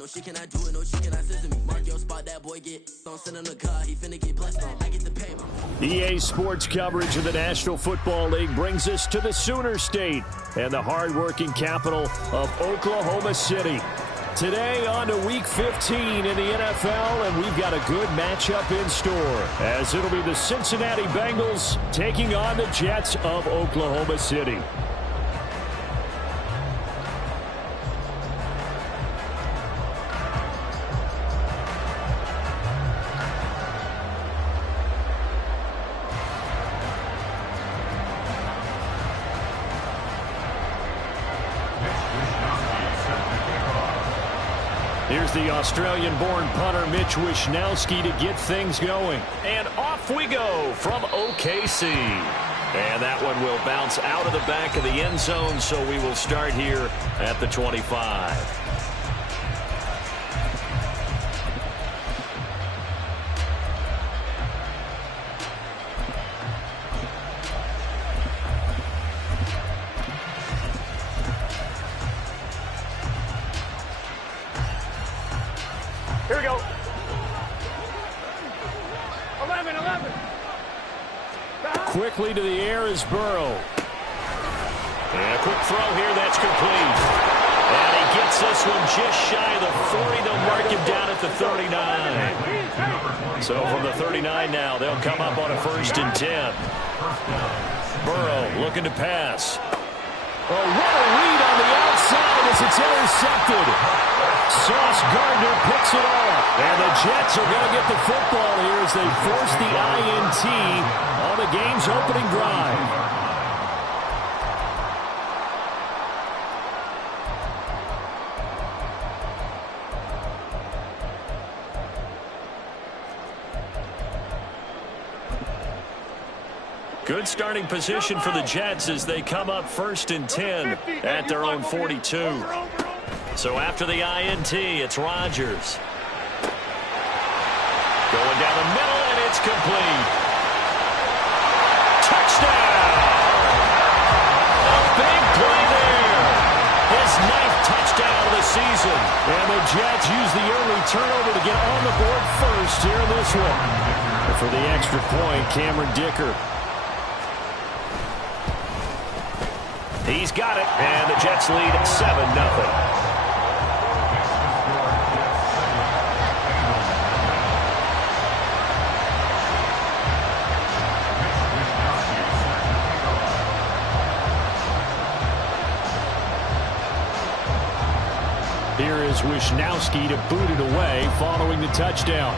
No, she cannot do it, no, she cannot scissor me. Mark your spot, that boy get. Don't send him the car, he finna get blessed on. I get the payment. EA Sports coverage of the National Football League brings us to the Sooner State and the hard-working capital of Oklahoma City. Today on to Week 15 in the NFL, and we've got a good matchup in store, as it'll be the Cincinnati Bengals taking on the Jets of Oklahoma City. Here's the Australian-born punter Mitch Wishnowsky to get things going. And off we go from OKC. And that one will bounce out of the back of the end zone, so we will start here at the 25. Here we go. 11. Quickly to the air is Burrow. And a quick throw here, that's complete. And he gets this one just shy of the 40. They'll mark him down at the 39. So from the 39 now, they'll come up on a 1st and 10. Burrow looking to pass. Oh, what a read on the outside as it's intercepted. Sauce Gardner picks it off. And the Jets are going to get the football here as they force the INT on the game's opening drive. Good starting position for the Jets as they come up 1st and 10 at their own 42. So after the INT, it's Rodgers. Going down the middle, and it's complete. Touchdown! A big play there. His 9th touchdown of the season. And the Jets use the early turnover to get on the board first here in this one. And for the extra point, Cameron Dicker. He's got it, and the Jets lead 7-0. Here is Wishnowsky to boot it away following the touchdown.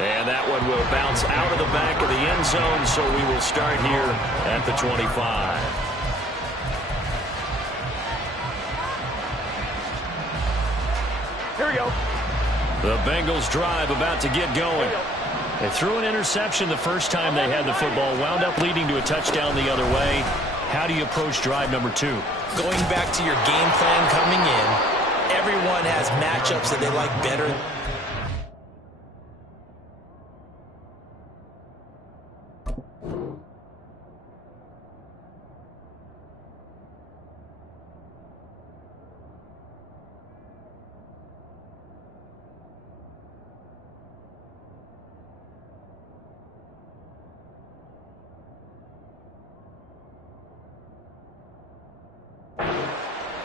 And that one will bounce out of the back of the end zone, so we will start here at the 25. Here we go. The Bengals drive about to get going. They threw an interception the first time they had the football, wound up leading to a touchdown the other way. How do you approach drive number 2? Going back to your game plan coming in, everyone has matchups that they like better.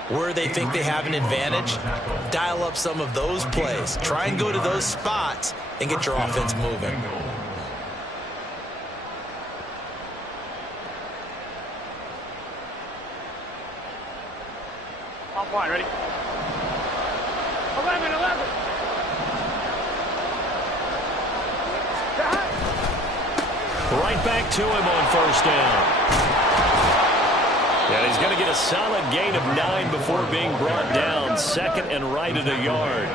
Where they think they have an advantage, dial up some of those plays. Try and go to those spots and get your offense moving. Offline, ready? 11. Right back to him on 1st down. And he's going to get a solid gain of 9 before being brought down. 2nd and right at a yard.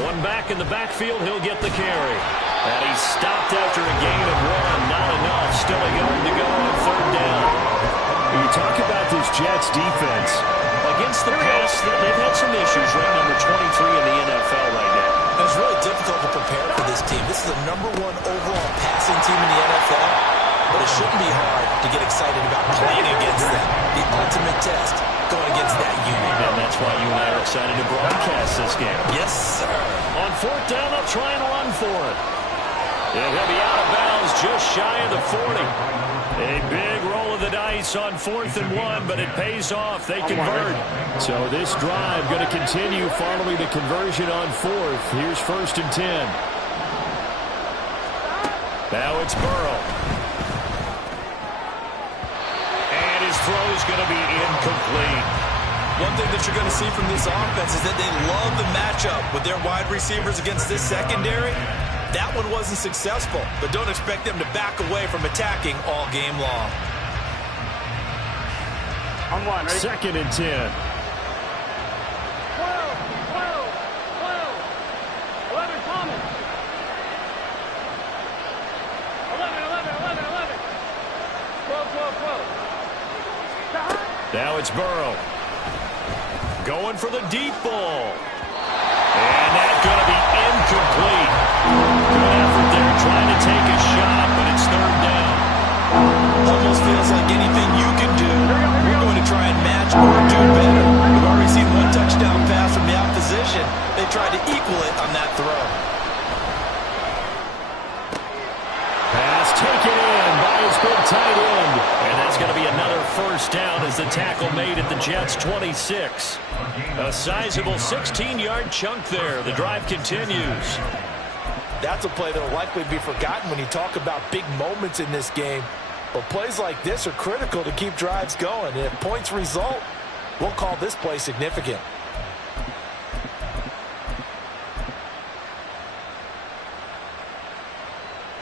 One back in the backfield, he'll get the carry. And he's stopped after a gain of 1. Not enough. Still a yard to go on 3rd down. When you talk about this Jets defense, against the pass, they've had some issues. Ranked number 23 in the NFL right now. It's really difficult to prepare for this team. This is the #1 overall passing team in the NFL. but it shouldn't be hard to get excited about playing against them. The ultimate test going against that unit. And that's why you and I are excited to broadcast this game. Yes, sir. On fourth down, they'll try and run for it. And he'll be out of bounds just shy of the 40. A big roll of the dice on 4th and 1, but it pays off. They convert. So this drive going to continue following the conversion on 4th. Here's 1st and 10. Now it's Burrow. And his throw is going to be incomplete. One thing that you're going to see from this offense is that they love the matchup with their wide receivers against this secondary. That one wasn't successful, but don't expect them to back away from attacking all game long. On one, ready? 2nd and 10. 12, 11, 11, 11, Thomas. 11, 11, 11, 11. 12, 12, 12. Now it's Burrow. Going for the deep ball. And that's going to be incomplete. Good effort there trying to take a shot, but it's 3rd down. Almost feels like anything you can do, we're going to try and match or do better. We've already seen one touchdown pass from the opposition. They tried to equal it on that throw. Pass taken in by his big tight end. And that's going to be another 1st down as the tackle made at the Jets' 26. A sizable 16-yard chunk there. The drive continues. That's a play that will likely be forgotten when you talk about big moments in this game. But plays like this are critical to keep drives going. And if points result, we'll call this play significant.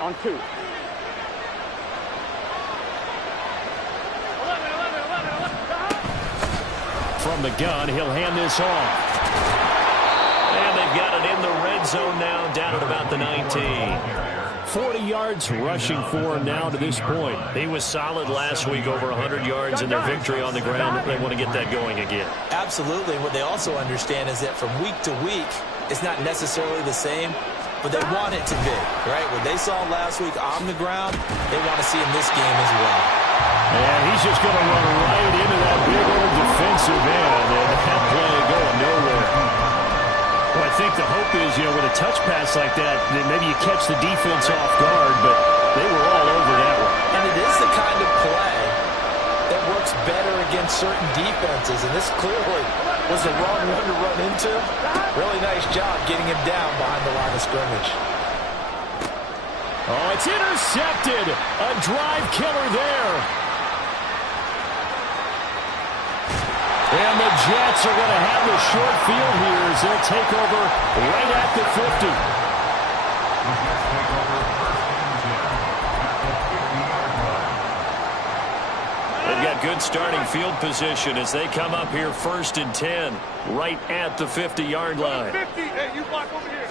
On 2. 11, 11, 11, 11. From the gun, he'll hand this off. And they've got it in the red zone now, down at about the 19. 40 yards rushing for him now to this point. He was solid last week, over 100 yards in their victory on the ground. They want to get that going again. Absolutely. What they also understand is that from week to week, it's not necessarily the same, but they want it to be, right? What they saw last week on the ground, they want to see in this game as well. And he's just going to run right into that big old defensive end, and that play going nowhere. Well, I think the hope is, with a touch pass like that, then maybe you catch the defense off guard, but they were all over that one. And it is the kind of play that works better against certain defenses, and this clearly was the wrong one to run into. Really nice job getting him down behind the line of scrimmage. Oh, it's intercepted. A drive killer there. And the Jets are going to have the short field here as they'll take over right at the 50. They've got good starting field position as they come up here 1st and 10, right at the 50-yard line. 50. Hey, you block over here.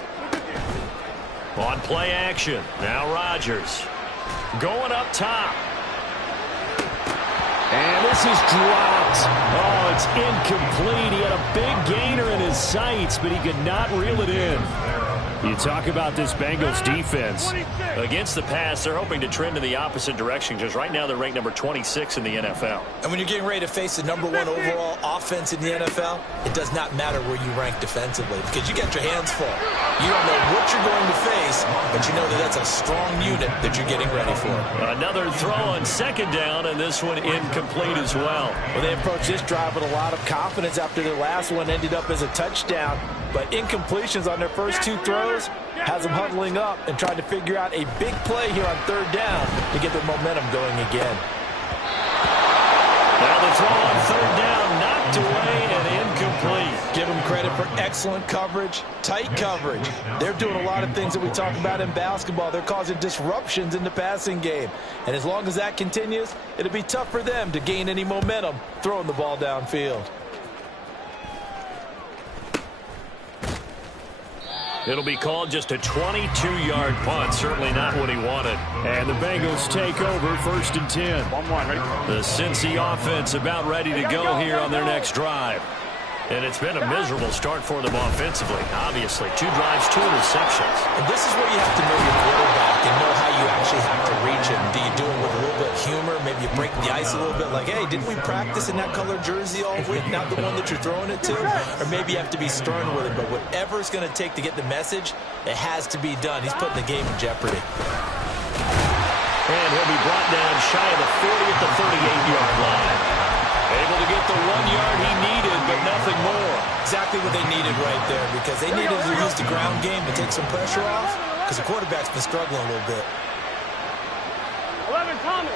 On play action, now Rodgers. Going up top. And this is dropped. Oh, it's incomplete. He had a big gainer in his sights, but he could not reel it in. You talk about this Bengals defense. Against the pass, they're hoping to trend in the opposite direction because right now they're ranked number 26 in the NFL. And when you're getting ready to face the #1 overall offense in the NFL, it does not matter where you rank defensively because you got your hands full. You don't know what you're going to face, but you know that that's a strong unit that you're getting ready for. Another throw on 2nd down, and this one incomplete as well. Well, they approached this drive with a lot of confidence after their last one ended up as a touchdown. But incompletions on their first 2 throws has them huddling up and trying to figure out a big play here on 3rd down to get their momentum going again. Now the throw on 3rd down, knocked away and incomplete. Give them credit for excellent coverage, tight coverage. They're doing a lot of things that we talk about in basketball. They're causing disruptions in the passing game. And as long as that continues, it'll be tough for them to gain any momentum throwing the ball downfield. It'll be called just a 22-yard punt. Certainly not what he wanted. And the Bengals take over 1st and 10. 1-1, ready? The Cincy offense about ready to go here on their next drive. And it's been a miserable start for them offensively, obviously. 2 drives, 2 interceptions. And this is where you have to know your quarterback and know how you actually have to reach him. Do you do it with a little bit of humor? Maybe you break the ice a little bit like, hey, didn't we practice in that color jersey all week, not the one that you're throwing it to? Or maybe you have to be stern with it. But whatever it's going to take to get the message, it has to be done. He's putting the game in jeopardy. And he'll be brought down shy of the 40 at the 38-yard line. Able to get the 1 yard he needed, but nothing more. Exactly what they needed right there, because they needed to use the ground game to take some pressure off, because the quarterback's been struggling a little bit. 11 Thomas.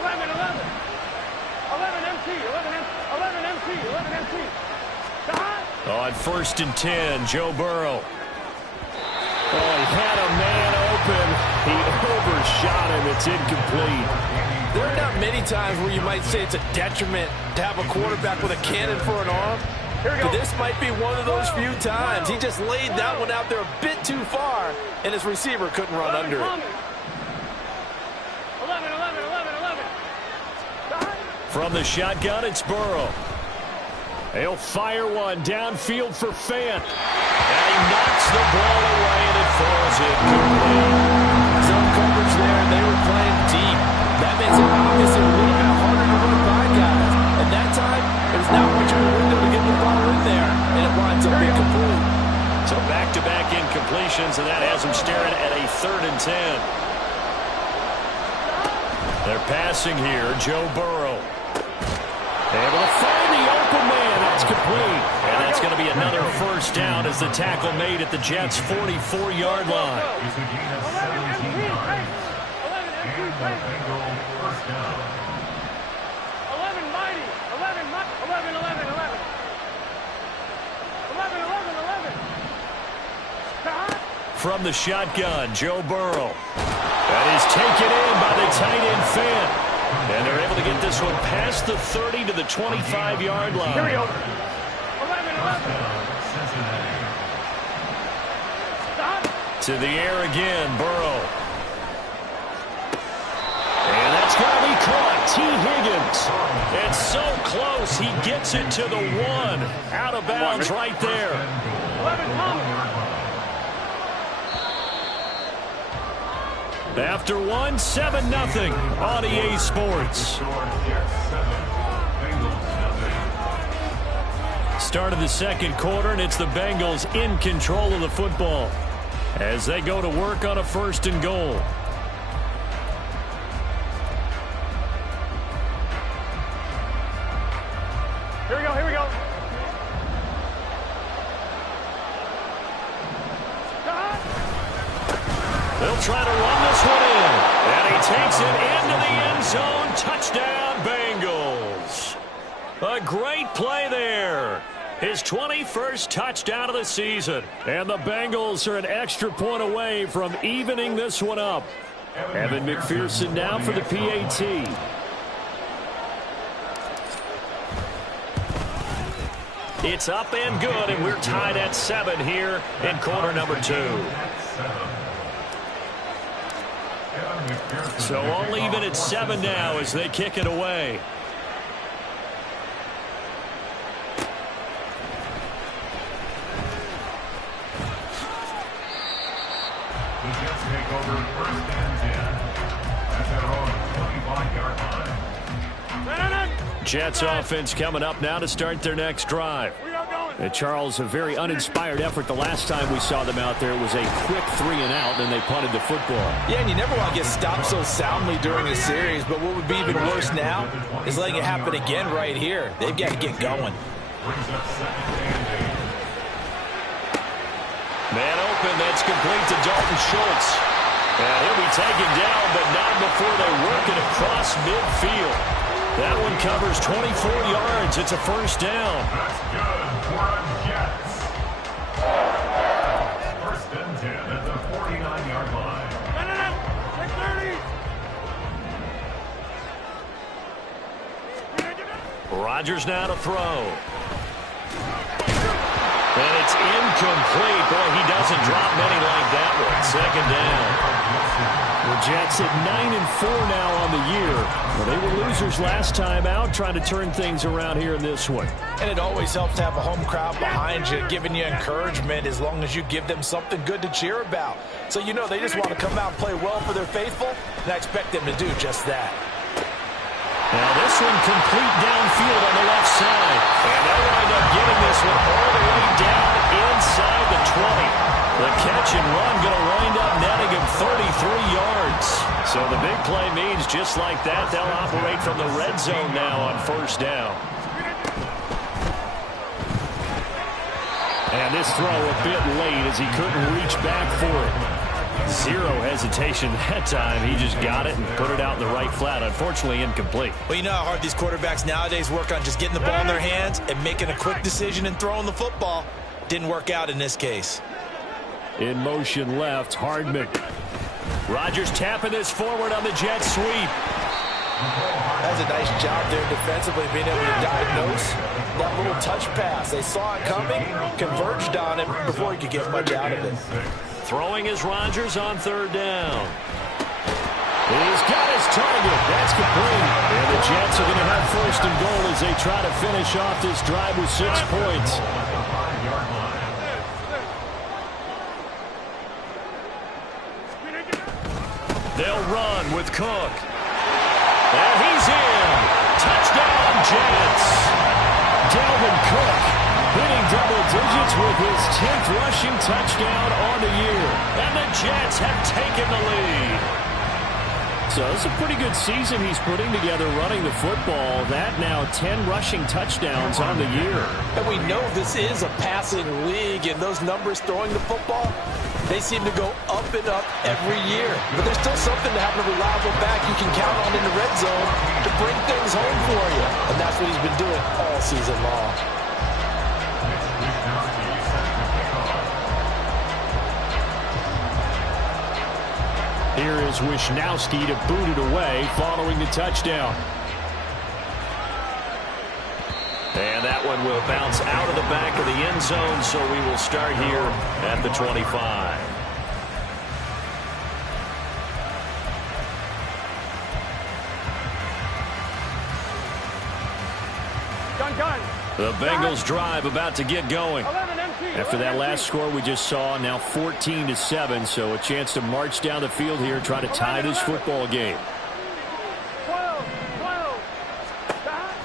11, 11. 11 MT. 11 MT. 11 MT. On 1st and 10, Joe Burrow. Oh, he had a man open. He overshot him. It's incomplete. There are not many times where you might say it's a detriment to have a quarterback with a cannon for an arm. But this might be one of those few times. He just laid that one out there a bit too far, and his receiver couldn't run under it. 11. From the shotgun, it's Burrow. He'll fire one downfield for Fant. And he knocks the ball away, and it falls incomplete. Zone coverage there, and they were playing deep. That makes it obviously a little bit harder to run by guys. And that time, there's not much of a window to get the ball in there, and it winds up incomplete. So back-to-back incompletions, and that has him staring at a 3rd and 10. They're passing here, Joe Burrow. Able to find the open man. That's complete. And that's going to be another 1st down as the tackle made at the Jets' 44-yard line. 11 mighty. 11. From the shotgun, Joe Burrow. That is taken in by the tight end Fant. And they're able to get this one past the 30 to the 25-yard line. Here we go. 11. To the air again, Burrow. And that's going to be caught. T. Higgins. It's so close. He gets it to the 1. Out of bounds right there. 11 Thomas. After 1, 7-0 on EA Sports. Start of the 2nd quarter, and it's the Bengals in control of the football as they go to work on a 1st and goal. Here we go. They'll try to run this one in. And he takes it into the end zone. Touchdown, Bengals. A great play there. His 21st touchdown of the season. And the Bengals are an extra point away from evening this one up. Evan McPherson now for the PAT. It's up and good, and we're tied at 7 here in quarter number 2. So all even at 7 now as they kick it away. The Jets take over 1st and 10 at their own 25-yard line. Jets offense coming up now to start their next drive. Charles, a very uninspired effort the last time we saw them out there. It was a quick 3 and out, and they punted the football. Yeah, and you never want to get stopped so soundly during a series, but what would be even worse now is letting it happen again right here. They've got to get going. Man open, that's complete to Dalton Schultz. And he'll be taken down, but not before they work it across midfield. That one covers 24 yards. It's a 1st down. That's good for the Jets. 1st and 10 at the 49-yard line. 630. Rodgers now to throw. And it's incomplete. Boy, he doesn't drop many like that one. 2nd down. The Jets at 9-4 now on the year. Well, they were losers last time out, trying to turn things around here in this one. And it always helps to have a home crowd behind you, giving you encouragement as long as you give them something good to cheer about. So you know they just want to come out and play well for their faithful, and I expect them to do just that. Now this one complete downfield on the left side. And they'll wind up getting this one all the way down inside the 20. The catch and run going to wind up netting him 33 yards. So the big play means just like that, they'll operate from the red zone now on first down. And this throw a bit late as he couldn't reach back for it. Zero hesitation that time. He just got it and put it out in the right flat. Unfortunately, incomplete. Well, you know how hard these quarterbacks nowadays work on just getting the ball in their hands and making a quick decision and throwing the football. Didn't work out in this case. In motion left, Hardman. Rodgers tapping this forward on the jet sweep. That's a nice job there defensively, being able to diagnose that little touch pass. They saw it coming, converged on it before he could get much out of it. Throwing is Rodgers on third down. He's got his target. That's complete. And the Jets are going to have first and goal as they try to finish off this drive with 6 points. They'll run with Cook. And he's in. Touchdown, Jets. Dalvin Cook hitting double digits with his 10th rushing touchdown on the year. And the Jets have taken the lead. So it's a pretty good season he's putting together running the football. That now 10 rushing touchdowns on the year. And we know this is a passing league, and those numbers throwing the football, they seem to go up and up every year. But there's still something to having a reliable back you can count on in the red zone to bring things home for you. And that's what he's been doing all season long. Here is Wishnowski to boot it away following the touchdown. And that one will bounce out of the back of the end zone, so we will start here at the 25. Gun. The Bengals drive about to get going. After that last score we just saw, now 14-7, so a chance to march down the field here, try to tie this football game. 12.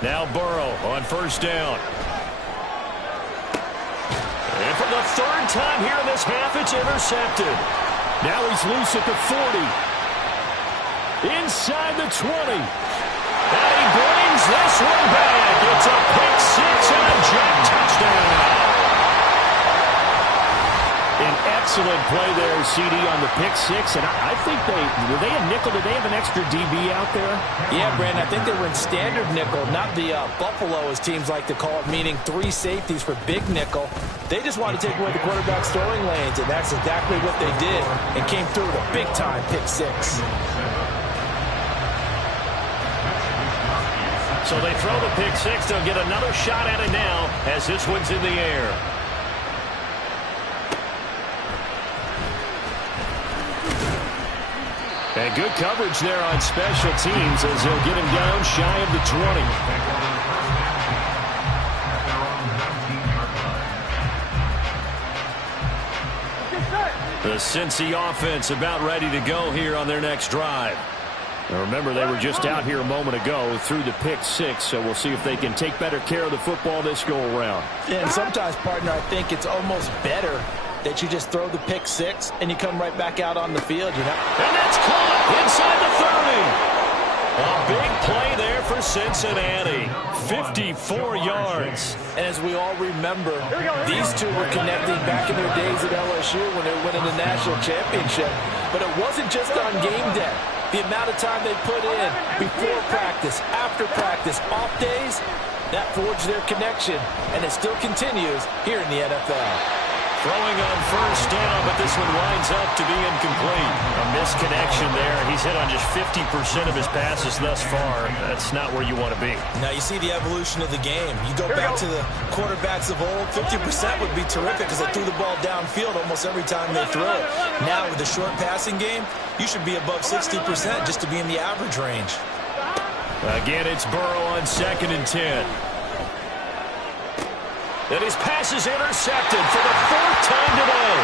Now Burrow on first down. And for the third time here in this half, it's intercepted. Now he's loose at the 40. Inside the 20. And he brings this one back. It's a pick six and a Jet touchdown. An excellent play there, CD, on the pick six. And I think were they a nickel? Did they have an extra DB out there? Yeah, Brandon, I think they were in standard nickel, not the Buffalo, as teams like to call it, meaning 3 safeties for big nickel. They just wanted to take away the quarterback's throwing lanes, and that's exactly what they did, and came through with a big-time pick six. So they throw the pick six. They'll get another shot at it now as this one's in the air. And good coverage there on special teams as they'll get him down shy of the 20. The Cincy offense about ready to go here on their next drive. Now remember, they were just out here a moment ago through the pick six, so we'll see if they can take better care of the football this go-around. Yeah, and sometimes, partner, I think it's almost better that you just throw the pick six and you come right back out on the field, you know? And that's caught inside the 30. A big play there for Cincinnati. 54 yards. And as we all remember, these two were connecting back in their days at LSU when they were winning the national championship. But it wasn't just on game day. The amount of time they put in before practice, after practice, off days, that forged their connection. And it still continues here in the NFL. Throwing on first down, but this one winds up to be incomplete. A misconnection there. He's hit on just 50% of his passes thus far. That's not where you want to be. Now you see the evolution of the game. You go back to the quarterbacks of old, 50% would be terrific because they threw the ball downfield almost every time they threw it. Now with the short passing game, you should be above 60% just to be in the average range. Again, it's Burrow on 2nd and 10. And his pass is intercepted for the 4th time today.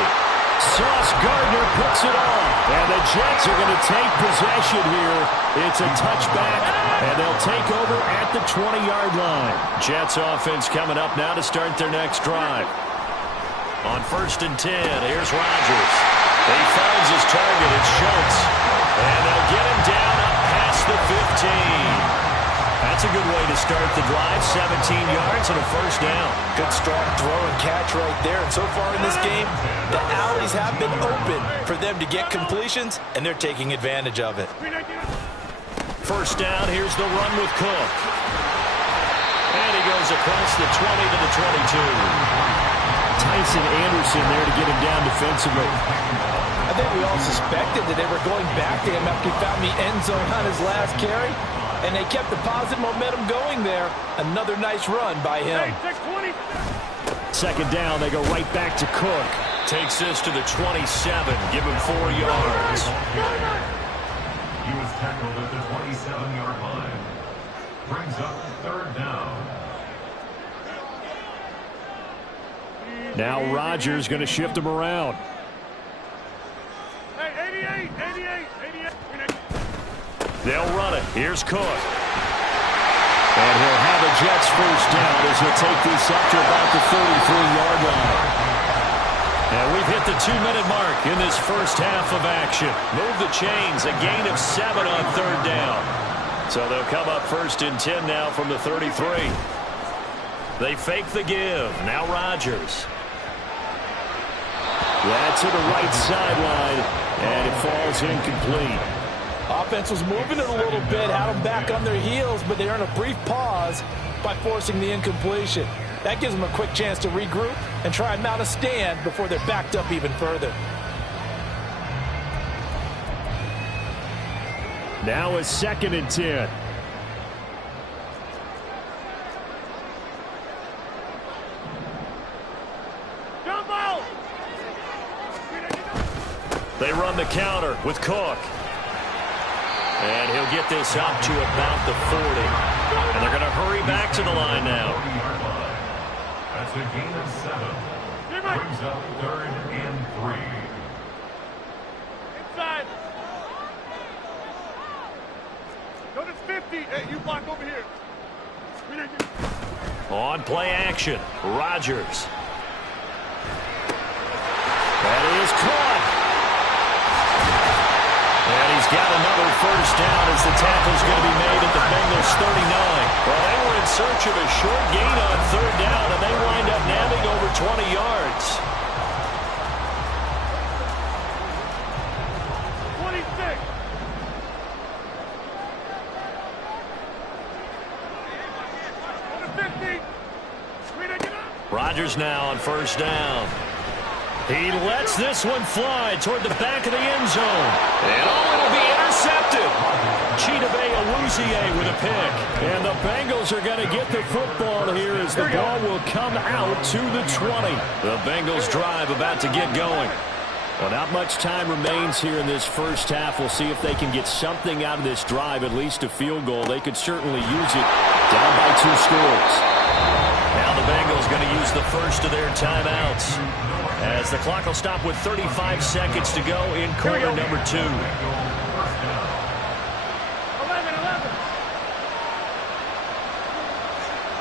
Sauce Gardner puts it on. And the Jets are going to take possession here. It's a touchback, and they'll take over at the 20-yard line. Jets offense coming up now to start their next drive. On 1st and 10, here's Rodgers. He finds his target. It's Schultz. And they'll get him down up past the 15. That's a good way to start the drive. 17 yards and a 1st down. Good strong throw and catch right there. And so far in this game, the alleys have been open for them to get completions, and they're taking advantage of it. 1st down, here's the run with Cook. And he goes across the 20 to the 22. Tyson Anderson there to get him down defensively. I think we all suspected that they were going back to him after he found the end zone on his last carry. And they kept the positive momentum going there. Another nice run by him. 2nd down, they go right back to Cook. Takes this to the 27, give him 4 yards. He was tackled at the 27-yard line. Brings up 3rd down. Now Rodgers going to shift him around. Hey, 88. They'll run it. Here's Cook. And he'll have a Jets 1st down as he'll take this up to about the 33-yard line. And we've hit the 2-minute mark in this 1st half of action. Move the chains. A gain of 7 on 3rd down. So they'll come up 1st and 10 now from the 33. They fake the give. Now Rodgers. That's to the right sideline. And it falls incomplete. Offense was moving it a little bit, had them back on their heels, but they earned a brief pause by forcing the incompletion. That gives them a quick chance to regroup and try and mount a stand before they're backed up even further. Now it's 2nd and 10. They run the counter with Cook. And he'll get this up to about the 40. And they're going to hurry back to the line now. That's a gain of 7. Brings up 3rd and 3. Inside. Go to 50. Hey, you block over here. On play action, Rodgers. That is caught. And he's got another 1st down as the tackle's going to be made at the Bengals 39. Well, they were in search of a short gain on 3rd down, and they wind up nabbing over 20 yards. 26. Go to 50. Rodgers now on 1st down. He lets this one fly toward the back of the end zone. And it'll be intercepted. Chidobe Awuzie with a pick. And the Bengals are going to get the football here as the ball will come out to the 20. The Bengals drive about to get going. Well, not much time remains here in this 1st half. We'll see if they can get something out of this drive, at least a field goal. They could certainly use it down by 2 scores. Now the Bengals going to use the first of their timeouts, as the clock will stop with 35 seconds to go in quarter number 2. 11.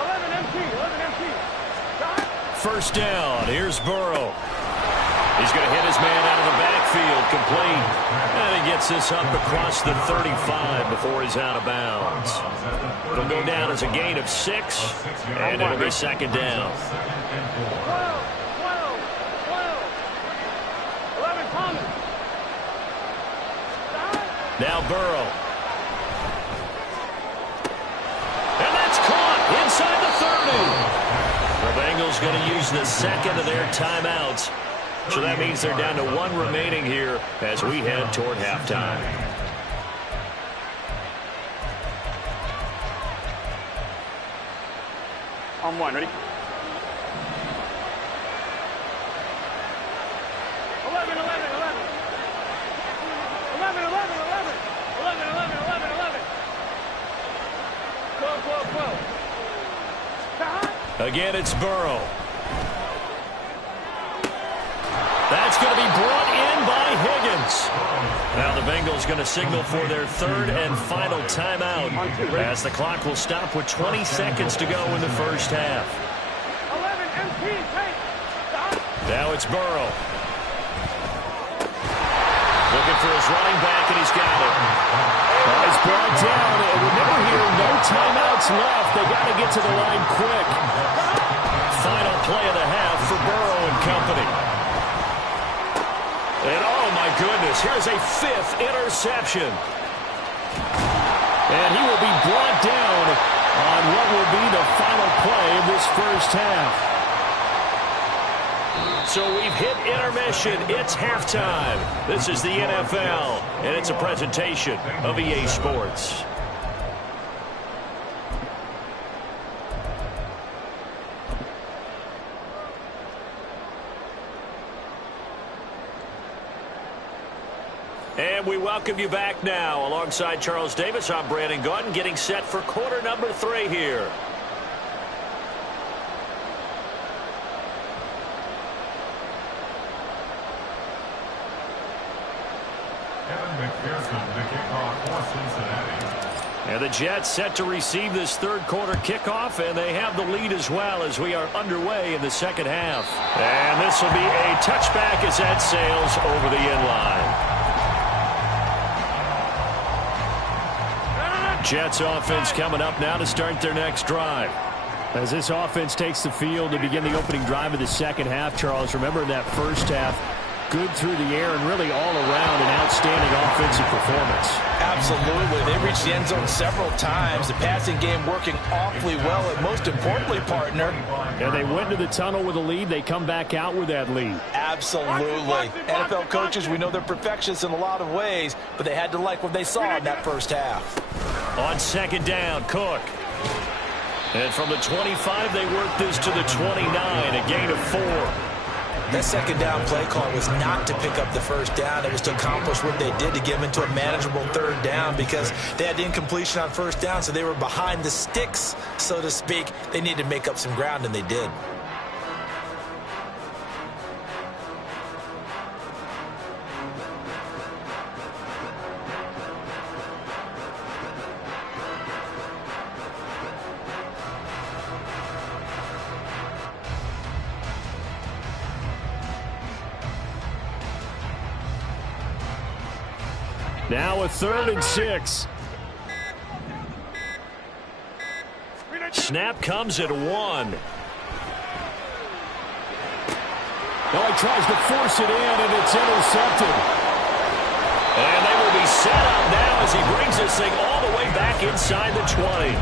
11 empty. 1st down. Here's Burrow. He's going to hit his man out of the backfield, complete. And he gets this up across the 35 before he's out of bounds. It'll go down as a gain of 6, and it'll be 2nd down. 11 Thomas. Now Burrow. And that's caught inside the 30. The Bengals Bengals going to use the second of their timeouts. So that means they're down to one remaining here as we head toward halftime. On one, ready? 11, 11, 11. 11, 11, 11. 11, 11, 11, 11. 12, 12, 12. Again, it's Burrow. That's going to be brought in by Higgins. Now the Bengals going to signal for their third and final timeout as the clock will stop with 20 seconds to go in the first half. 11, MP, take. Now it's Burrow. Looking for his running back, and he's got it. He's brought down. And remember here, no timeouts left. They got to get to the line quick. Final play of the half for Burrow and company. And oh my goodness, here's a fifth interception. And he will be brought down on what will be the final play of this first half. So we've hit intermission. It's halftime. This is the NFL, and it's a presentation of EA Sports. And we welcome you back now. Alongside Charles Davis, I'm Brandon Gaudin, getting set for quarter number 3 here. Kevin McPherson, the kickoff for Cincinnati. And the Jets set to receive this third quarter kickoff, and they have the lead as well as we are underway in the second half. And this will be a touchback as that sails over the end line. Jets offense coming up now to start their next drive. As this offense takes the field to begin the opening drive of the second half, Charles, remember in that first half, good through the air and really all around an outstanding offensive performance. Absolutely. They reached the end zone several times. The passing game working awfully well, and most importantly, partner. And they went into the tunnel with a lead. They come back out with that lead. Absolutely. NFL coaches, we know they're perfectionists in a lot of ways, but they had to like what they saw in that first half. On second down, Cook. And from the 25, they worked this to the 29, a gain of 4. That second down play call was not to pick up the first down. It was to accomplish what they did to get them into a manageable third down because they had incompletion on first down, so they were behind the sticks, so to speak. They needed to make up some ground, and they did. Now a 3rd and 6. Snap comes at 1. Well, he tries to force it in, and it's intercepted. And they will be set up now as he brings this thing all the way back inside the 20.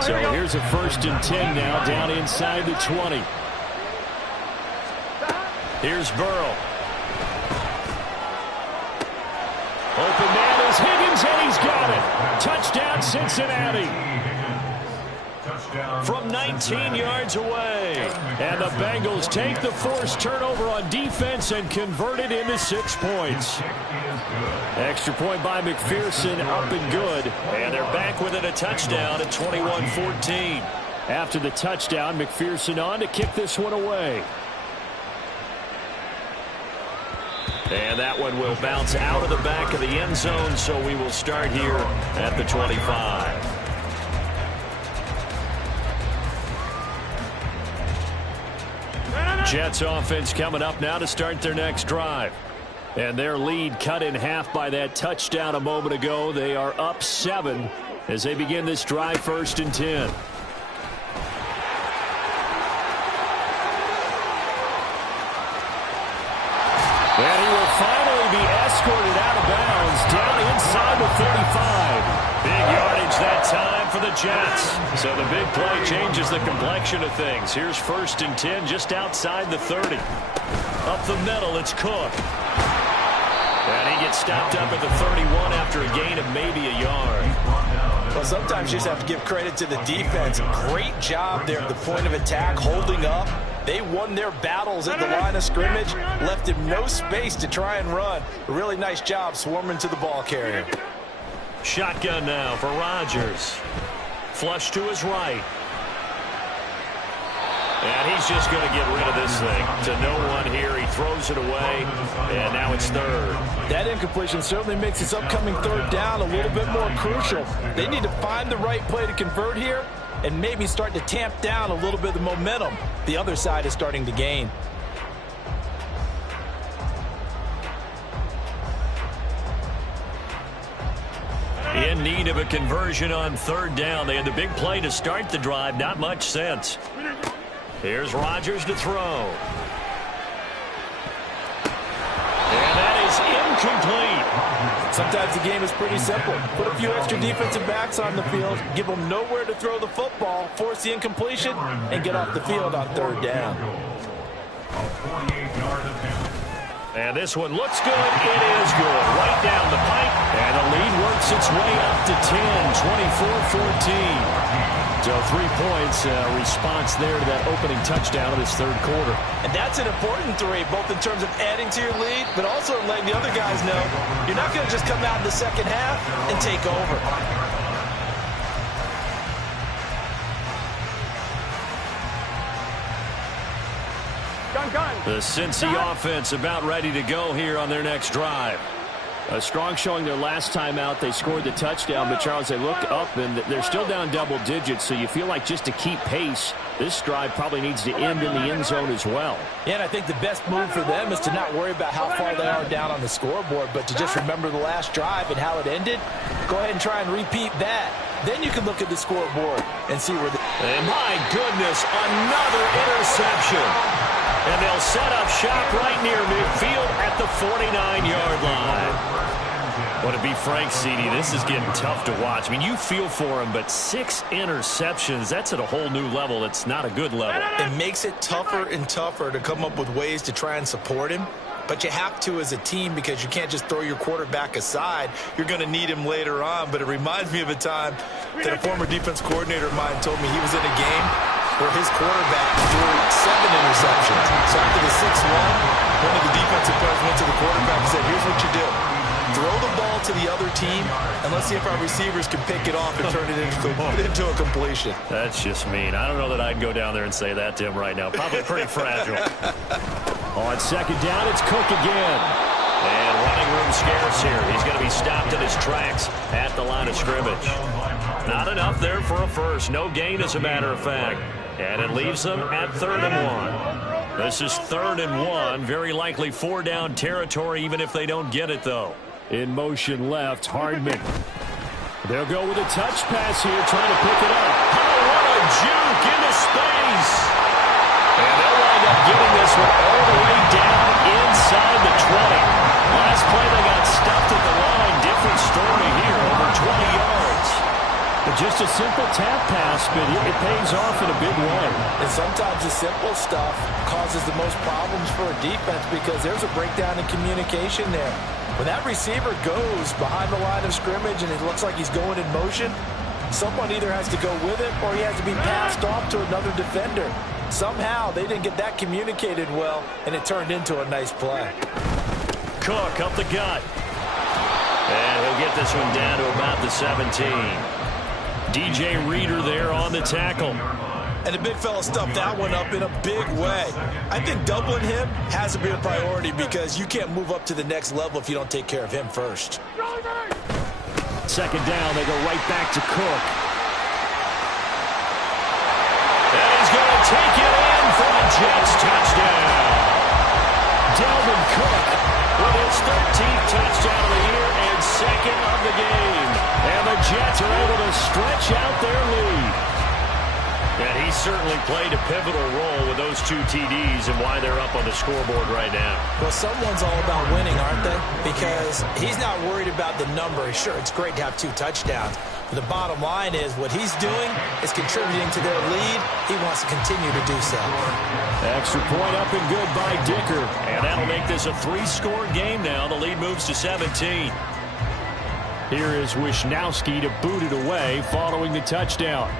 So here's a 1st and 10 now down inside the 20. Here's Burrow. Open man is Higgins, and he's got it. Touchdown, Cincinnati. From 19 yards away. And the Bengals take the forced turnover on defense and convert it into 6 points. Extra point by McPherson, up and good. And they're back within a touchdown at 21-14. After the touchdown, McPherson on to kick this one away. And that one will bounce out of the back of the end zone, so we will start here at the 25. Jets offense coming up now to start their next drive. And their lead cut in half by that touchdown a moment ago. They are up 7 as they begin this drive, 1st and 10. And he will finally be escorted out of bounds down inside the 35. Big yardage that time for the Jets. So the big play changes the complexion of things. Here's 1st and 10 just outside the 30. Up the middle, it's Cook. And he gets stopped up at the 31 after a gain of maybe a yard. Well, sometimes you just have to give credit to the defense. Great job there at the point of attack, holding up. They won their battles at the line of scrimmage, left him no space to try and run. A really nice job swarming to the ball carrier. Shotgun now for Rodgers. Flush to his right. And he's just going to get rid of this thing. To no one here. He throws it away, and now it's 3rd. That incompletion certainly makes this upcoming 3rd down a little bit more crucial. They need to find the right play to convert here and maybe start to tamp down a little bit of the momentum the other side is starting to gain. In need of a conversion on 3rd down. They had the big play to start the drive. Not much sense. Here's Rodgers to throw. And that is incomplete. Sometimes the game is pretty simple. Put a few extra defensive backs on the field, give them nowhere to throw the football, force the incompletion, and get off the field on 3rd down. And this one looks good. It is good. Right down the pipe. And the lead works its way up to 10, 24-14. So 3 points, response there to that opening touchdown of this 3rd quarter. And that's an important 3, both in terms of adding to your lead, but also in letting the other guys know you're not going to just come out in the 2nd half and take over. The Cincy offense about ready to go here on their next drive. A strong showing their last time out. They scored the touchdown, but, Charles, they look up, and they're still down double digits, so you feel like just to keep pace, this drive probably needs to end in the end zone as well. Yeah, and I think the best move for them is to not worry about how far they are down on the scoreboard, but to just remember the last drive and how it ended. Go ahead and try and repeat that. Then you can look at the scoreboard and see where And my goodness, another interception. And they'll set up shop right near midfield at the 49-yard line. Well, to be frank, CD, this is getting tough to watch. I mean, you feel for him, but 6 interceptions, that's at a whole new level. It's not a good level. It makes it tougher and tougher to come up with ways to try and support him. But you have to as a team because you can't just throw your quarterback aside. You're going to need him later on. But it reminds me of a time that a former defense coordinator of mine told me he was in a game where his quarterback threw 7 interceptions. So after the 6th one of the defensive players went to the quarterback and said, here's what you do. Throw the ball to the other team, and let's see if our receivers can pick it off and turn it into a completion. That's just mean. I don't know that I'd go down there and say that to him right now. Probably pretty fragile. On 2nd down, it's Cook again. And running room scarce here. He's going to be stopped in his tracks at the line of scrimmage. Not enough there for a first. No gain, as a matter of fact. And it leaves them at 3rd and 1. This is 3rd and 1. Very likely 4-down territory, even if they don't get it, though. In motion left, Hardman. They'll go with a touch pass here, trying to pick it up. Oh, what a juke into space. And they'll wind up getting this one all the way down inside the 20. Last play they got stuffed at the line. Different story here, over 20 yards. But just a simple tap pass, but it pays off in a big way. And sometimes the simple stuff causes the most problems for a defense because there's a breakdown in communication there. When that receiver goes behind the line of scrimmage and it looks like he's going in motion, someone either has to go with it or he has to be passed off to another defender. Somehow they didn't get that communicated well, and it turned into a nice play. Cook up the gut. And he'll get this one down to about the 17. DJ Reader there on the tackle. And the big fella stuffed that one up in a big way. I think doubling him has to be a priority because you can't move up to the next level if you don't take care of him first. 2nd down, they go right back to Cook. And he's going to take it in for the Jets touchdown. Dalvin Cook with his 13th touchdown of the year and 2nd of the game. And the Jets are able to stretch out their lead. And he certainly played a pivotal role with those 2 TDs and why they're up on the scoreboard right now. Well, someone's all about winning, aren't they? Because he's not worried about the number. Sure, it's great to have 2 touchdowns. But the bottom line is what he's doing is contributing to their lead. He wants to continue to do so. Extra point up and good by Dicker. And that'll make this a 3-score game now. The lead moves to 17. Here is Wisnowski to boot it away following the touchdown.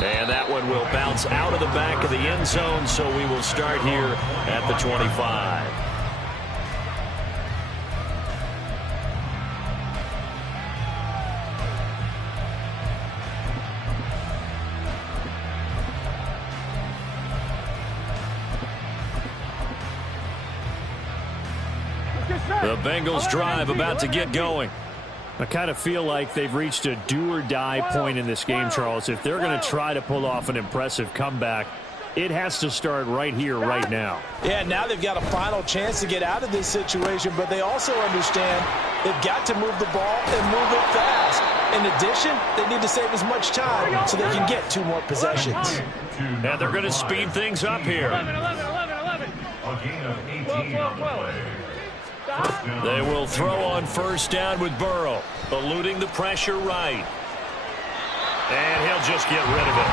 And that one will bounce out of the back of the end zone, so we will start here at the 25. The Bengals drive about to get going. I kind of feel like they've reached a do-or-die point in this game, Charles. If they're going to try to pull off an impressive comeback, it has to start right here, right now. Yeah, now they've got a final chance to get out of this situation, but they also understand they've got to move the ball and move it fast. In addition, they need to save as much time so they can get 2 more possessions. And they're going to speed things up here. 11. A gain of 18 on the play. They will throw on first down with Burrow, eluding the pressure right. And he'll just get rid of it.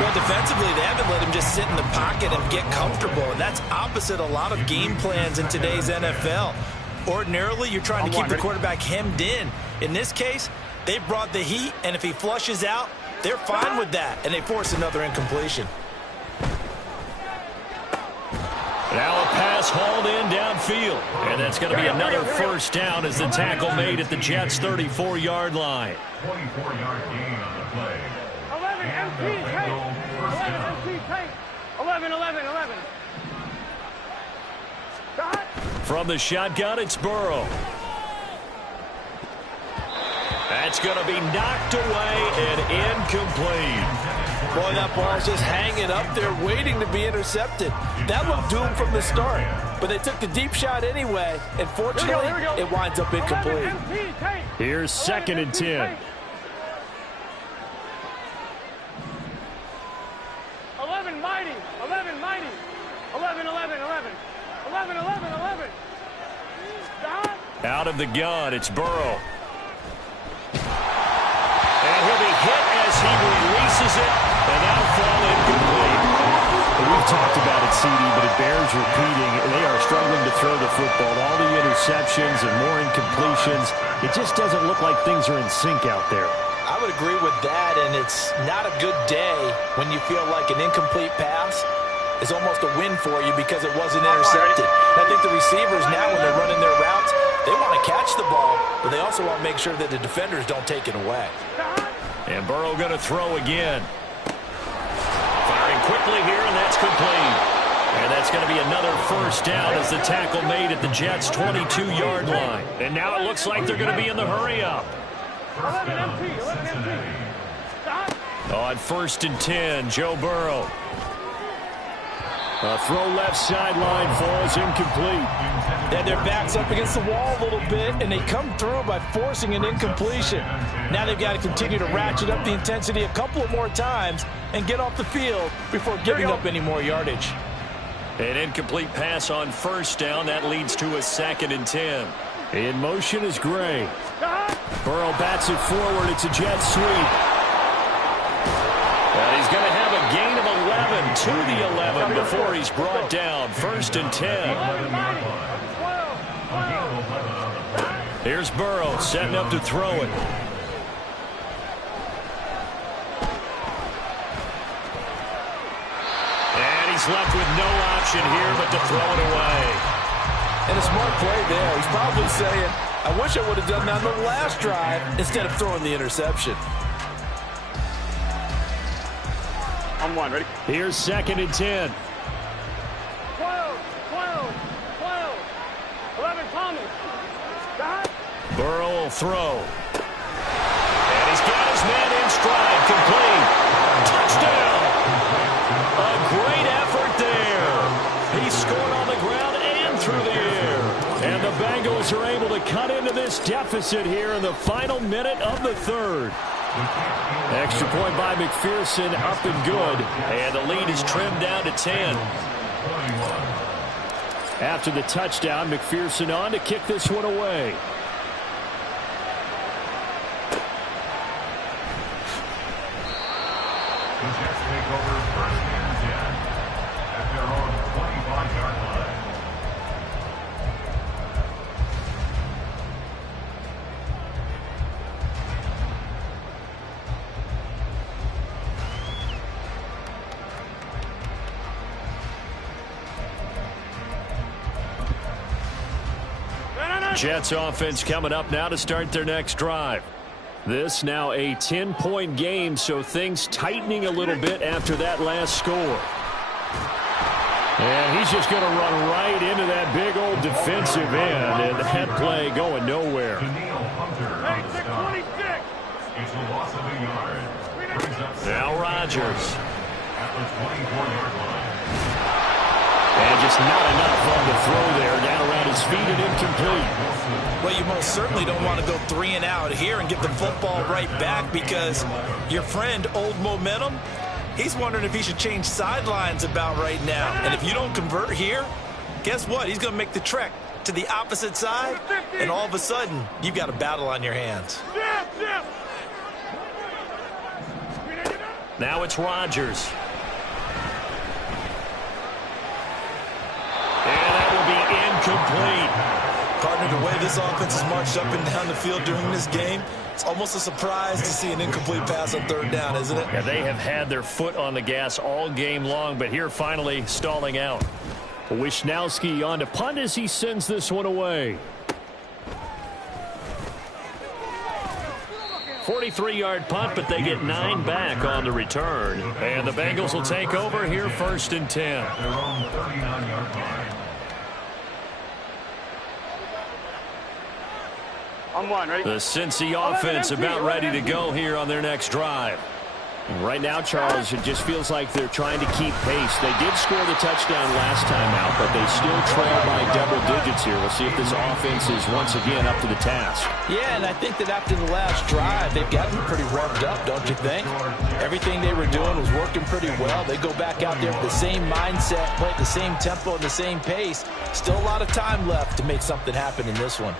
Well, defensively, they haven't let him just sit in the pocket and get comfortable, and that's opposite a lot of game plans in today's NFL. Ordinarily, you're trying to keep the quarterback hemmed in. In this case, they brought the heat, and if he flushes out, they're fine with that, and they force another incompletion. Now a pass hauled in downfield. And that's going to be another first down as the tackle made at the Jets' 34-yard line. 24-yard gain on the play. 11 And the MT Bengals first down. 11. Stop. From the shotgun, it's Burrow. That's going to be knocked away and incomplete. Boy, that ball's just hanging up there waiting to be intercepted. That looked doomed from the start, but they took the deep shot anyway, and fortunately, it winds up incomplete. Here's 2nd and 10. 11 mighty. 11. Stop. Out of the gun, it's Burrow. And he'll be hit as he releases it, and that'll fall incomplete. We've talked about it, CD, but it bears repeating. They are struggling to throw the football. All the interceptions and more incompletions. It just doesn't look like things are in sync out there. I would agree with that, and it's not a good day when you feel like an incomplete pass is almost a win for you because it wasn't intercepted. And I think the receivers now, when they're running their routes, they want to catch the ball, but they also want to make sure that the defenders don't take it away. And Burrow going to throw again. Firing quickly here, and that's complete. And that's going to be another first down as the tackle made at the Jets' 22-yard line. And now it looks like they're going to be in the hurry-up. 11 MT. Stop. On 1st and 10, Joe Burrow. A throw left sideline falls incomplete. And their back's up against the wall a little bit, and they come through by forcing an incompletion. Now they've got to continue to ratchet up the intensity a couple of more times and get off the field before giving up any more yardage. An incomplete pass on first down. That leads to a 2nd and 10. In motion is Gray. Burrow bats it forward. It's a jet sweep. And he's going to have a gain of 11 to the 11 before he's brought down. 1st and 10. Here's Burrow setting up to throw it. And he's left with no option here but to throw it away. And a smart play there. He's probably saying, I wish I would have done that on the last drive instead of throwing the interception. I'm one. Ready? Here's 2nd and 10. 12. 11 Thomas. Stop. Burrow will throw. And he's got his man in stride. Complete. Touchdown. A great effort there. He scored on the ground and through the air. And the Bengals are able to cut into this deficit here in the final minute of the 3rd. Extra point by McPherson, up and good. And the lead is trimmed down to 10. After the touchdown, McPherson on to kick this one away. Jets take over 1st and 10 at their own 25-yard line. Jets offense coming up now to start their next drive. This now a 10-point game, so things tightening a little bit after that last score. And he's just going to run right into that big old defensive end, and that play going nowhere. Hey, 626. It's a loss of a yard. Now Rodgers. At the 24-yard line. And just not enough on the throw there. Down around his feet and incomplete. Well, you most certainly don't want to go 3 and out here and get the football right back, because your friend, Old Momentum, he's wondering if he should change sidelines about right now. And if you don't convert here, guess what? He's going to make the trek to the opposite side, and all of a sudden, you've got a battle on your hands. Now it's Rodgers. And that will be incomplete. Partner, the way this offense has marched up and down the field during this game, it's almost a surprise to see an incomplete pass on 3rd down, isn't it? Yeah, they have had their foot on the gas all game long, but here finally stalling out. Wisnowski on to punt as he sends this one away. 43-yard punt, but they get 9 back on the return. And the Bengals will take over here 1st and 10. Their own 39-yard line. On one, ready? The Cincy offense about ready to go here on their next drive. Right now, Charles, it just feels like they're trying to keep pace. They did score the touchdown last time out, but they still trail by double digits here. We'll see if this offense is once again up to the task. Yeah, and I think that after the last drive, they've gotten pretty revved up, don't you think? Everything they were doing was working pretty well. They go back out there with the same mindset, play at the same tempo and the same pace. Still a lot of time left to make something happen in this one.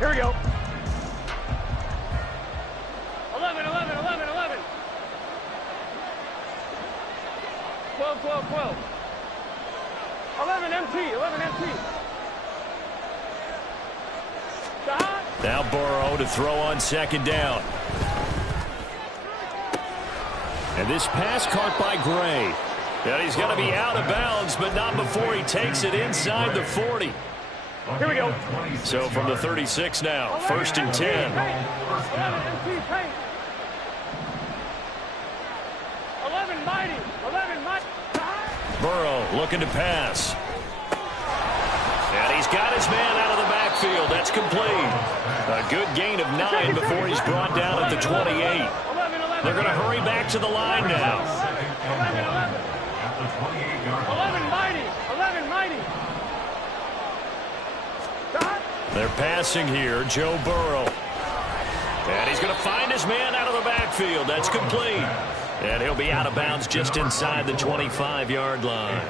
Here we go. 11, 11, 11, 11. 12, 12, 12. 11 MT, 11 MT. Now Burrow to throw on 2nd down. And this pass caught by Gray. And he's going to be out of bounds, but not before he takes it inside the 40. Here we go. So from the 36 now, 1st and 10. 11 mighty. 11 mighty. Burrow looking to pass. And he's got his man out of the backfield. That's complete. A good gain of 9 before he's brought down at the 28. They're going to hurry back to the line now. 11 mighty. 11 mighty. They're passing here, Joe Burrow. And he's going to find his man out of the backfield. That's complete. And he'll be out of bounds just inside the 25-yard line.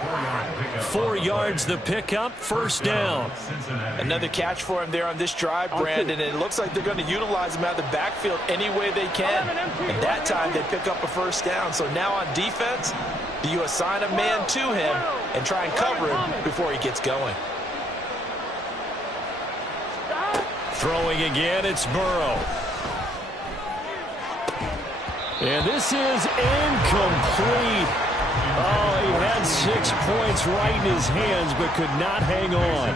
4 yards the pickup, 1st down. Another catch for him there on this drive, Brandon, and it looks like they're going to utilize him out of the backfield any way they can. And that time they pick up a 1st down. So now on defense, do you assign a man to him and try and cover him before he gets going? Throwing again, it's Burrow. And this is incomplete. Oh, he had 6 points right in his hands, but could not hang on.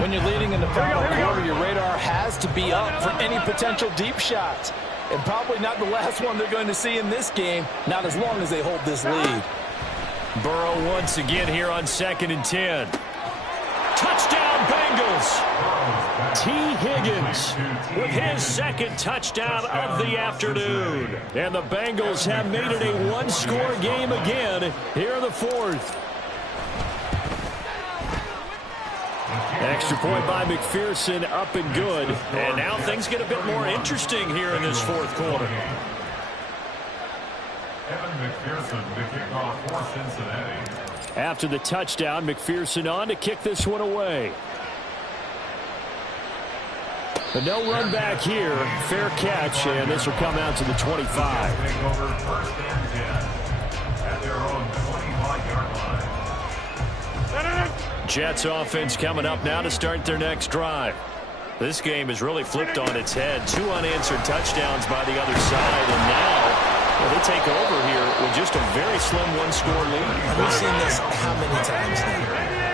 When you're leading in the final quarter, your radar has to be up for any potential deep shots. And probably not the last one they're going to see in this game, not as long as they hold this lead. Burrow once again here on 2nd and 10. Touchdown, Bengals. T. Higgins with his 2nd touchdown of the afternoon. And the Bengals have made it a 1-score game again here in the 4th. Extra point by McPherson, up and good. And now things get a bit more interesting here in this 4th quarter. Evan McPherson, the kickoff for Cincinnati. After the touchdown, McPherson on to kick this one away. But no run back here. Fair catch, and this will come out to the 25. Take over 1st and 10 at their own 25-yard line. Jets offense coming up now to start their next drive. This game is really flipped on its head. 2 unanswered touchdowns by the other side, and now they take over here with just a very slim one-score lead. And we've seen this how many times now?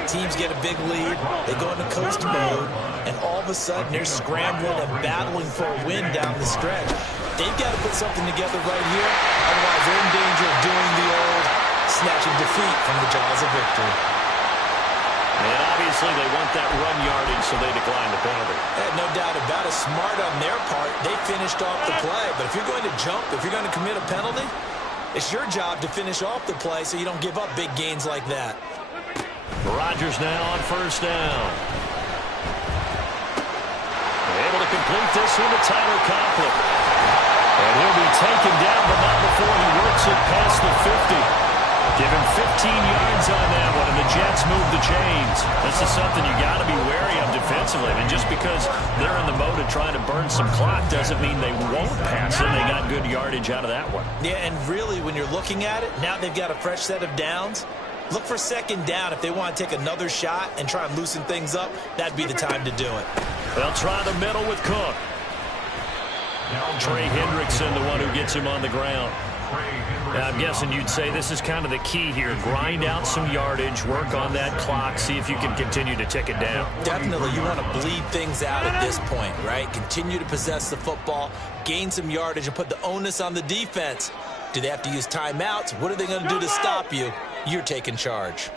Teams get a big lead, they go into coast mode, and all of a sudden they're scrambling and battling for a win down the stretch. They've got to put something together right here, otherwise they're in danger of doing the old snatching defeat from the jaws of victory. And obviously they want that run yardage, so they decline the penalty. No doubt about it. Smart on their part. They finished off the play. But if you're going to jump, if you're going to commit a penalty, it's your job to finish off the play so you don't give up big gains like that. Rodgers now on 1st down. Able to complete this one to Tyler Conklin. And he'll be taken down, but not before he works it past the 50. Give him 15 yards on that one, and the Jets move the chains. This is something you got to be wary of defensively. And just because they're in the mode of trying to burn some clock doesn't mean they won't pass it. They got good yardage out of that one. Yeah, and really, when you're looking at it, now they've got a fresh set of downs. Look for 2nd down. If they want to take another shot and try and loosen things up, that'd be the time to do it. They'll try the middle with Cook. Trey Hendrickson, the one who gets him on the ground. I'm guessing you'd say this is kind of the key here. Grind out some yardage, work on that clock, see if you can continue to tick it down. Definitely, you want to bleed things out at this point, right? Continue to possess the football, gain some yardage, and put the onus on the defense. Do they have to use timeouts? What are they going to do to stop you? You're taking charge.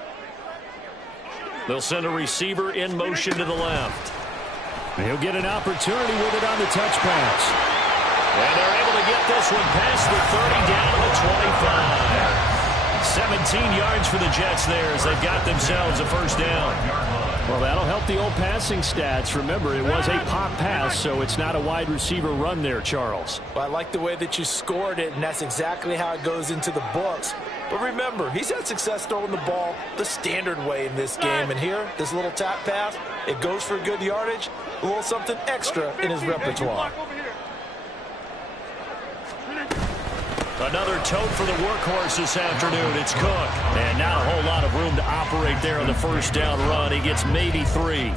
They'll send a receiver in motion to the left. He'll get an opportunity with it on the touch pass. And they're able to get this one past the 30 down to the 25. 17 yards for the Jets there as they've got themselves a 1st down. Well, that'll help the old passing stats. Remember, it was a pop pass, so it's not a wide receiver run there, Charles. Well, I like the way that you scored it, and that's exactly how it goes into the books. But remember, he's had success throwing the ball the standard way in this game. And here, this little tap pass, it goes for good yardage, a little something extra in his repertoire. Another tote for the workhorse this afternoon. It's Cook. And not a whole lot of room to operate there on the 1st down run. He gets maybe 3.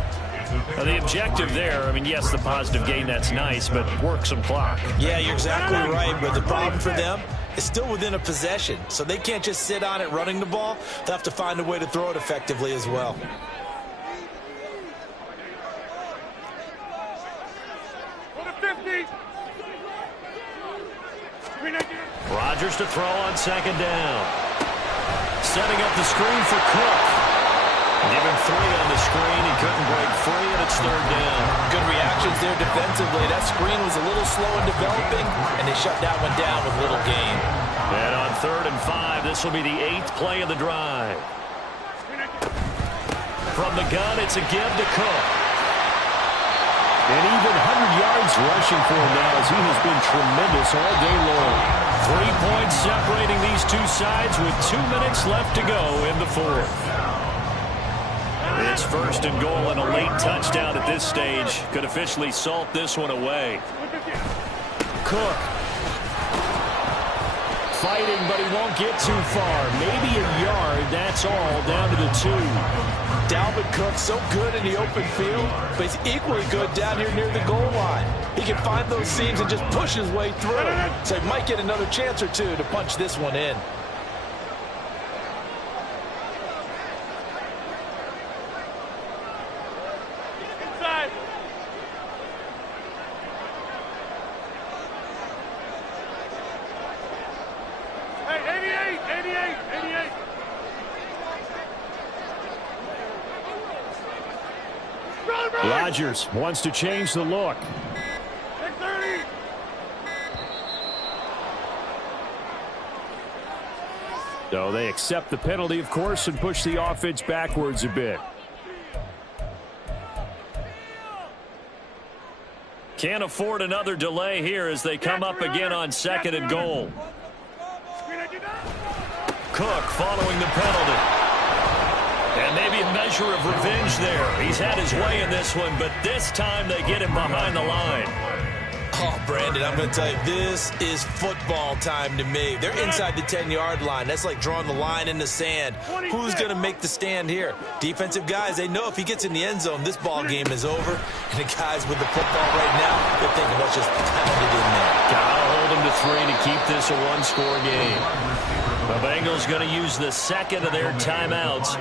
Now, the objective there, I mean, yes, the positive gain, that's nice, but work some clock. Yeah, you're exactly right. But the problem for them is still within a possession. So they can't just sit on it running the ball. They'll have to find a way to throw it effectively as well. Rodgers to throw on 2nd down. Setting up the screen for Cook. Give him 3 on the screen. He couldn't break free, and it's 3rd down. Good reactions there defensively. That screen was a little slow in developing, and they shut that one down with little gain. And on 3rd and 5, this will be the 8th play of the drive. From the gun, it's a give to Cook. And even 100 yards rushing for him now as he has been tremendous all day long. 3 points separating these two sides with 2 minutes left to go in the 4th. It's 1st and goal, and a late touchdown at this stage could officially salt this one away. Cook. Fighting, but he won't get too far. Maybe a yard, that's all, down to the 2. Dalvin Cook so good in the open field, but he's equally good down here near the goal line. He can find those seams and just push his way through. So he might get another chance or two to punch this one in. Inside. Hey, 88. Rodgers wants to change the look. 630. So they accept the penalty, of course, and push the offense backwards a bit. Can't afford another delay here as they come up again on 2nd and goal. Screen again. Cook following the penalty. And maybe a measure of revenge there. He's had his way in this one, but this time they get him behind the line. Oh, Brandon, I'm going to tell you, this is football time to me. They're inside the 10-yard line. That's like drawing the line in the sand. Who's going to make the stand here? Defensive guys, they know if he gets in the end zone, this ball game is over. And the guys with the football right now, they're thinking, let's just pound it in there. Gotta hold him to 3 to keep this a one-score game. The Bengals going to use the second of their timeouts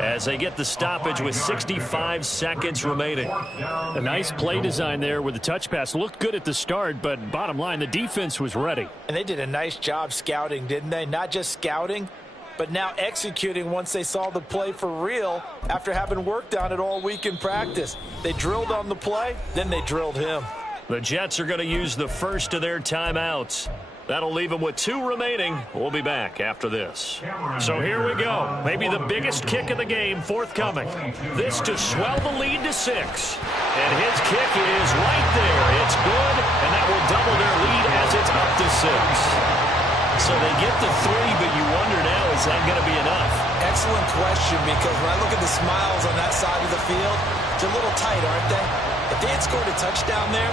as they get the stoppage with 65 seconds remaining. A nice play design there with the touch pass. Looked good at the start, but bottom line, the defense was ready. And they did a nice job scouting, didn't they? Not just scouting, but now executing once they saw the play for real after having worked on it all week in practice. They drilled on the play, then they drilled him. The Jets are going to use the first of their timeouts. That'll leave them with 2 remaining. We'll be back after this. So here we go. Maybe the biggest kick of the game forthcoming. This to swell the lead to 6. And his kick is right there. It's good, and that will double their lead as it's up to 6. So they get to 3, but you wonder now, is that going to be enough? Excellent question, because when I look at the smiles on that side of the field, they're a little tight, aren't they? If they had scored a touchdown there,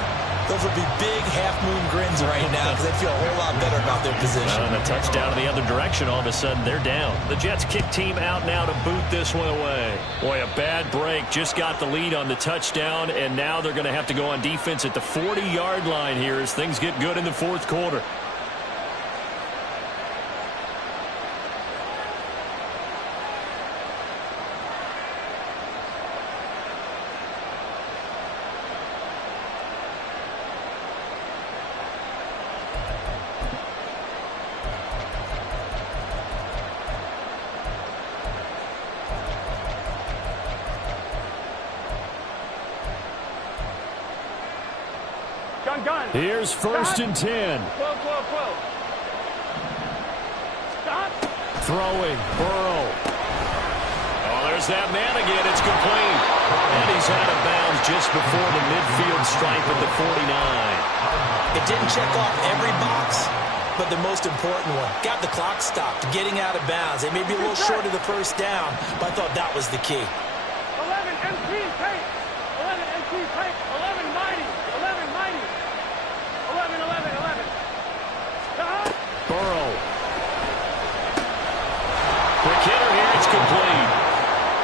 those would be big half-moon grins right now because they feel a whole lot better about their position. And a touchdown in the other direction, all of a sudden they're down. The Jets kick team out now to boot this one away. Boy, a bad break. Just got the lead on the touchdown, and now they're going to have to go on defense at the 40-yard line here as things get good in the fourth quarter. Here's 1st and 10. 12. Stop. Throwing, Burrow. Oh, there's that man again. It's complete. And he's out of bounds just before the midfield stripe at the 49. It didn't check off every box, but the most important one. Got the clock stopped, getting out of bounds. They may be a little short of the first down, but I thought that was the key. 11 MT tape. 11 MT tape. 11 mighty. 11 mighty. 11. Stop. Burrow. Quick hitter here. It's complete.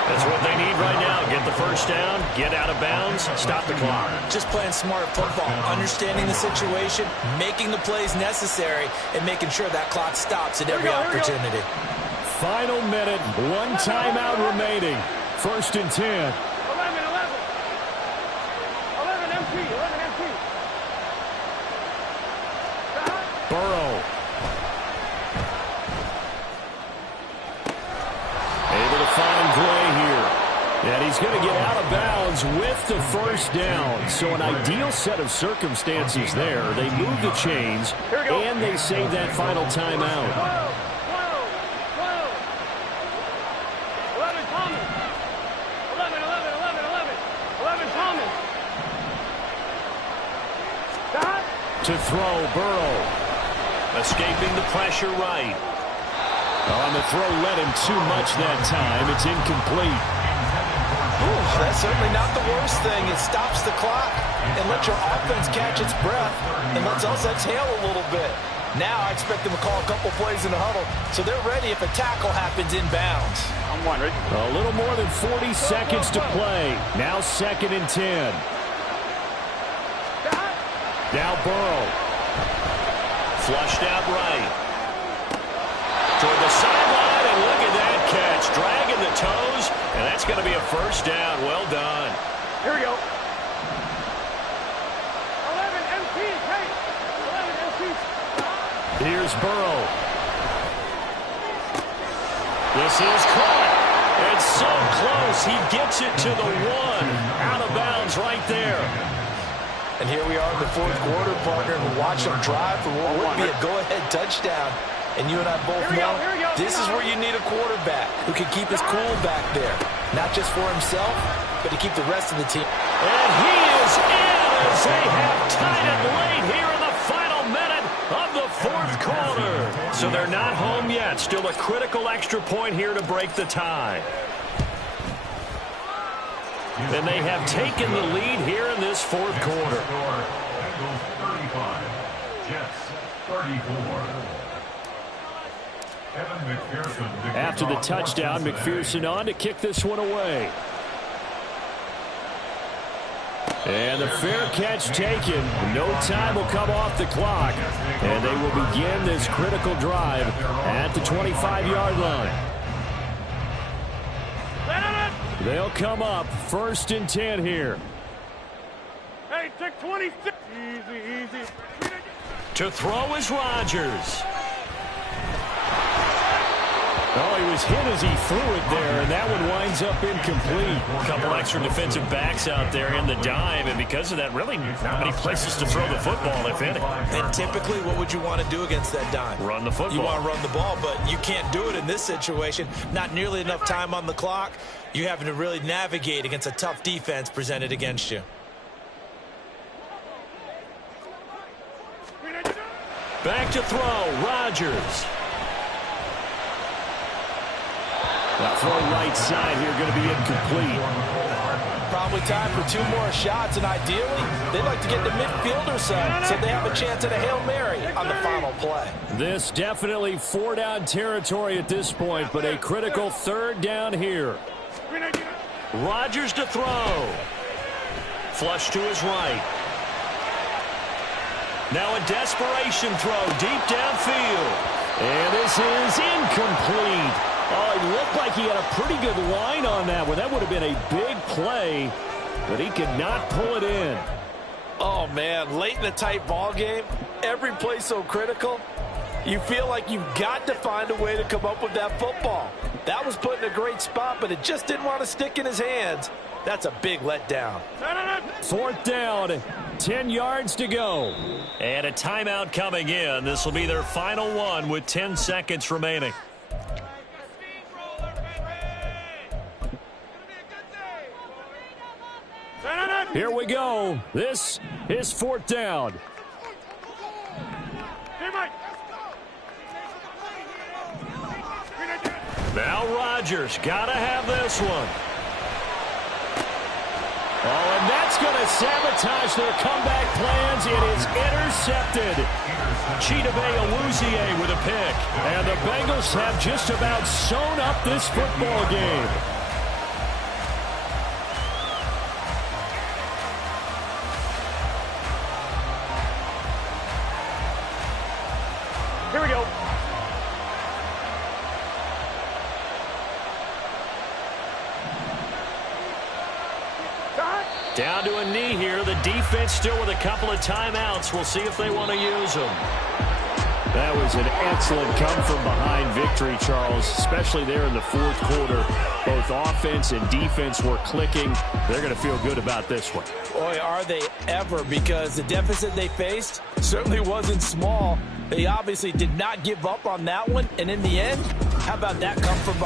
That's what they need right now. Get the first down, get out of bounds, stop the clock. Just playing smart football, understanding the situation, making the plays necessary, and making sure that clock stops at every opportunity. Final minute, 1 timeout remaining. 1st and 10. 11 MT. Stop. Burrow. Able to find Gray here. And he's going to get out of bounds with the first down. So an ideal set of circumstances there. They move the chains, and they save that final timeout. 12. 11 Thomas. 11 Thomas. Stop. To throw, Burrow. Escaping the pressure right. On the throw, led him too much that time. It's incomplete. Ooh, that's certainly not the worst thing. It stops the clock and lets your offense catch its breath and lets us exhale a little bit. Now I expect them to call a couple plays in the huddle so they're ready if a tackle happens inbounds. I'm one, Rick. A little more than 40 seconds to play. Now 2nd and 10. Now Burrow. Flushed out right. Toward the sideline, and look at that catch. Dragging the toes, and that's going to be a first down. Well done. Here we go. 11 MT tape. 11 MT. Here's Burrow. This is caught. It's so close. He gets it to the 1. Out of bounds right there. And here we are in the fourth quarter, partner, and watch them drive for what would be a go-ahead touchdown. And you and I both know this is where you need a quarterback who can keep his cool back there. Not just for himself, but to keep the rest of the team. And he is in as they have tied it late here in the final minute of the fourth quarter. So they're not home yet. Still a critical extra point here to break the tie. And they have taken the lead here in this fourth quarter. Bengals 35, Jets 34. Evan McPherson. After the touchdown, McPherson on to kick this one away. And the fair catch taken. No time will come off the clock. And they will begin this critical drive at the 25-yard line. They'll come up 1st and 10 here. Hey, take 26. Easy. To throw is Rodgers. Oh, he was hit as he threw it there, and that one winds up incomplete. A couple extra defensive backs out there in the dime, and because of that, really not many places to throw the football, if any. And typically, what would you want to do against that dime? Run the football. You want to run the ball, but you can't do it in this situation. Not nearly enough time on the clock. You're having to really navigate against a tough defense presented against you. Back to throw, Rodgers. That throw right side here going to be incomplete. Probably time for 2 more shots, and ideally, they'd like to get the midfielder side so they have a chance at a Hail Mary on the final play. This definitely 4-down territory at this point, but a critical 3rd down here. Rodgers to throw. Flush to his right. Now a desperation throw deep downfield. And this is incomplete. Oh, it looked like he had a pretty good line on that one. That would have been a big play, but he could not pull it in. Oh, man, late in the tight ball game, every play so critical, you feel like you've got to find a way to come up with that football. That was put in a great spot, but it just didn't want to stick in his hands. That's a big letdown. 4th down, 10 yards to go. And a timeout coming in. This will be their final one with 10 seconds remaining. Here we go. This is 4th down. Now Rodgers got to have this one. Oh, and that's going to sabotage their comeback plans. It is intercepted. Chidobe Awuzie with a pick. And the Bengals have just about sewn up this football game. Here we go. Down to a knee here. The defense still with a couple of timeouts. We'll see if they want to use them. That was an excellent come-from-behind victory, Charles, especially there in the 4th quarter. Both offense and defense were clicking. They're going to feel good about this one. Boy, are they ever, because the deficit they faced certainly wasn't small. They obviously did not give up on that one, and in the end, how about that come from behind?